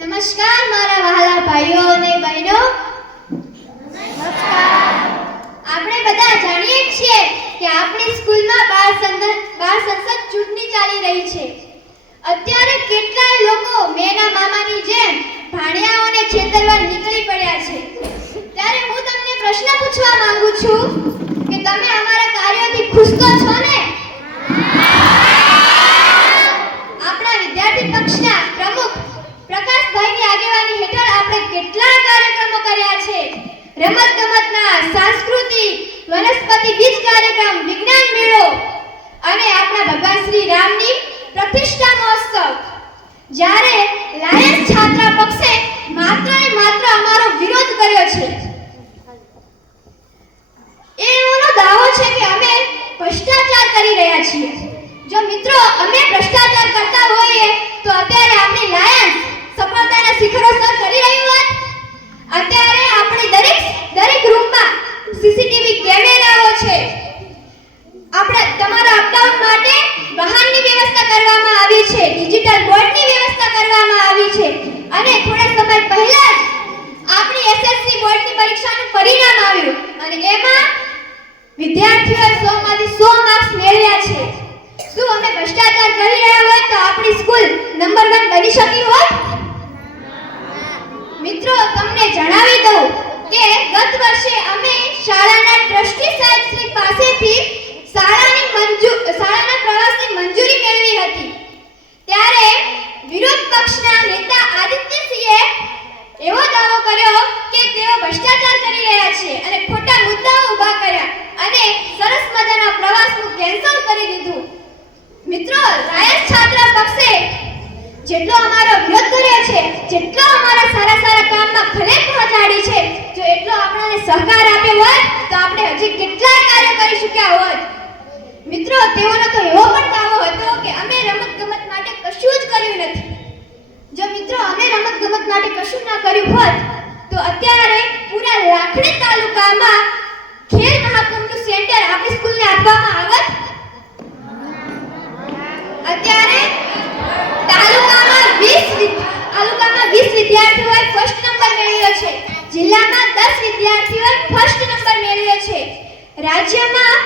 નમસ્કાર, મારા વહાલા ભાઈઓ અને બહેનો. આપણે બધા જાણીએ છીએ કે આપણી સ્કૂલમાં બાળ સંસદ બાળ સંસદ ચૂંટણી ચાલી રહી છે. અત્યારે કેટલાય લોકો મેના મામાની જેમ ભાણિયાઓને છેતરવા નીકળી પડ્યા છે. ત્યારે હું તમને પ્રશ્ન પૂછવા માંગુ છું કે તમે અમારા કાર્યોથી કેટલા કાર્યક્રમો કર્યા છે. રમત ગમતના સાંસ્કૃતિક વનસ્પતિ બીજ કાર્યક્રમ, વિજ્ઞાન મેળો અને આપણા ભગવાન શ્રી રામની પ્રતિષ્ઠા મહોત્સવ. જ્યારે લાયન્સ છાત્ર પક્ષે માત્ર ને માત્ર અમારો વિરોધ કર્યો છે. એ એવોનો દાવો છે કે અમે ભ્રષ્ટાચાર કરી રહ્યા છીએ જો મિત્રો અમે ભ્રષ્ટાચાર કરતા હોઈએ તો અત્યારે આપણી લાયન્સ સફળતાના શિખરો સર કરી રહ્યું હોત અત્યારે આપણી દરેક દરેક રૂમમાં સીસીટીવી કેમેરાઓ છે. આપણે, તમારા અપડાઉન માટે વાહનની વ્યવસ્થા કરવામાં આવી છે ડિજિટલ બોર્ડની વ્યવસ્થા કરવામાં આવી છે. અને થોડા સમય પહેલા જ આપણી એસએસસી બોર્ડની પરીક્ષાનું પરિણામ આવ્યું. અને એમાં વિદ્યાર્થીઓએ 100 માંથી 100 માર્ક્સ મેળવ્યા છે. શું અમે ભ્રષ્ટાચાર કરી રહ્યા હોય તો આપણી સ્કૂલ નંબર 1 બની શકી હોત? મિત્રો, તમને જણાવી દઉં કે ગત વર્ષે અમે શાળાના ટ્રસ્ટી સાહેબ શ્રી પાસેથી શાળાની મંજૂ, શાળાના પ્રવાસની મંજૂરી મેળવી હતી. ત્યારે વિરોધ પક્ષના નેતા આદિત્યસિંહે એવો દાવો કર્યો કે તેઓ ભ્રષ્ટાચાર કરી રહ્યા છે અને ખોટા મુદ્દાઓ ઊભા કર્યા અને સરસ મજાના પ્રવાસનું કેન્સલ કરી દીધું. મિત્રો, રાયત છાત્ર પક્ષે જેટલો અમારો વિરોધ કર્યો છે, જેટલો અમારા સારા સારા કામમાં ખલેલ પહોંચાડી છે જો એટલો આપણને સહકાર આપ્યો હોત તો આપણે હજી કેટલાય કાર્ય કરી શક્યા હોત મિત્રો, તેઓનો તો એવો પણ દાવો હતો કે અમે રમત ગમત માટે કશું જ કર્યું નથી. જો મિત્રો, અમે રમત ગમત માટે કશું ના કર્યું હોત, તો અત્યારે પૂરા લાખણી તાલુકામાં ખેલ મહાકુંભનું સેન્ટર આપણી સ્કૂલને આપવામાં આવત અત્યારે તાલુકામાં 20 વિ- તાલુકામાં 20 વિદ્યાર્થીઓએ ફર્સ્ટ નંબર મેળવ્યો છે જિલ્લામાં 10 વિદ્યાર્થીઓએ ફર્સ્ટ નંબર મેળવ્યો છે રાજ્યમાં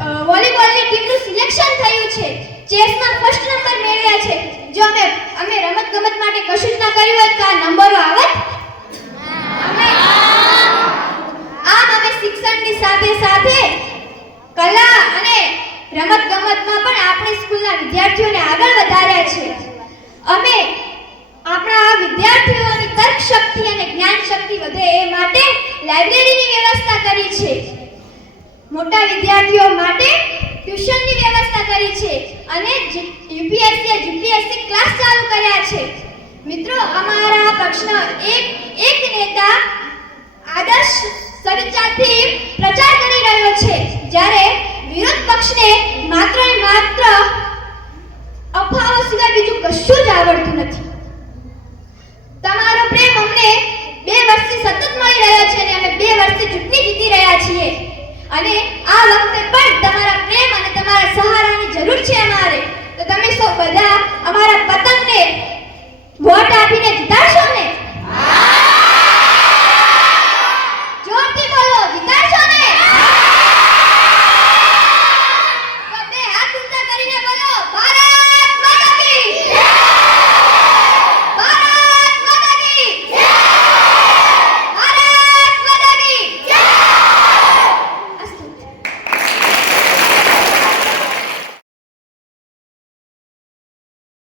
અ, વોલીબોલની ટીમનું સિલેક્શન થયું છે ચેસમાં ફર્સ્ટ નંબર મેળવ્યા છે જો અમે અમે રમત માટે કશું જ ના કર્યું હોત તો આ નંબરો આવત આમ અમે શિક્ષણની સાથે સાથે કલા અને રમત ગમતમાં પણ આપણી સ્કૂલના વિદ્યાર્થીઓને આગળ વધાર્યા છે. અમે આપણા વિદ્યાર્થીઓની તર્ક શક્તિ અને જ્ઞાન શક્તિ વધે એ માટે લાઇબ્રેરીની વ્યવસ્થા કરી છે. મોટા વિદ્યાર્થીઓ માટે ટ્યુશનની વ્યવસ્થા કરી છે અને યુપીએસસી જીપીએસસી ક્લાસ ચાલુ કર્યા છે. મિત્રો, અમારા પક્ષના એક એક નેતા What are the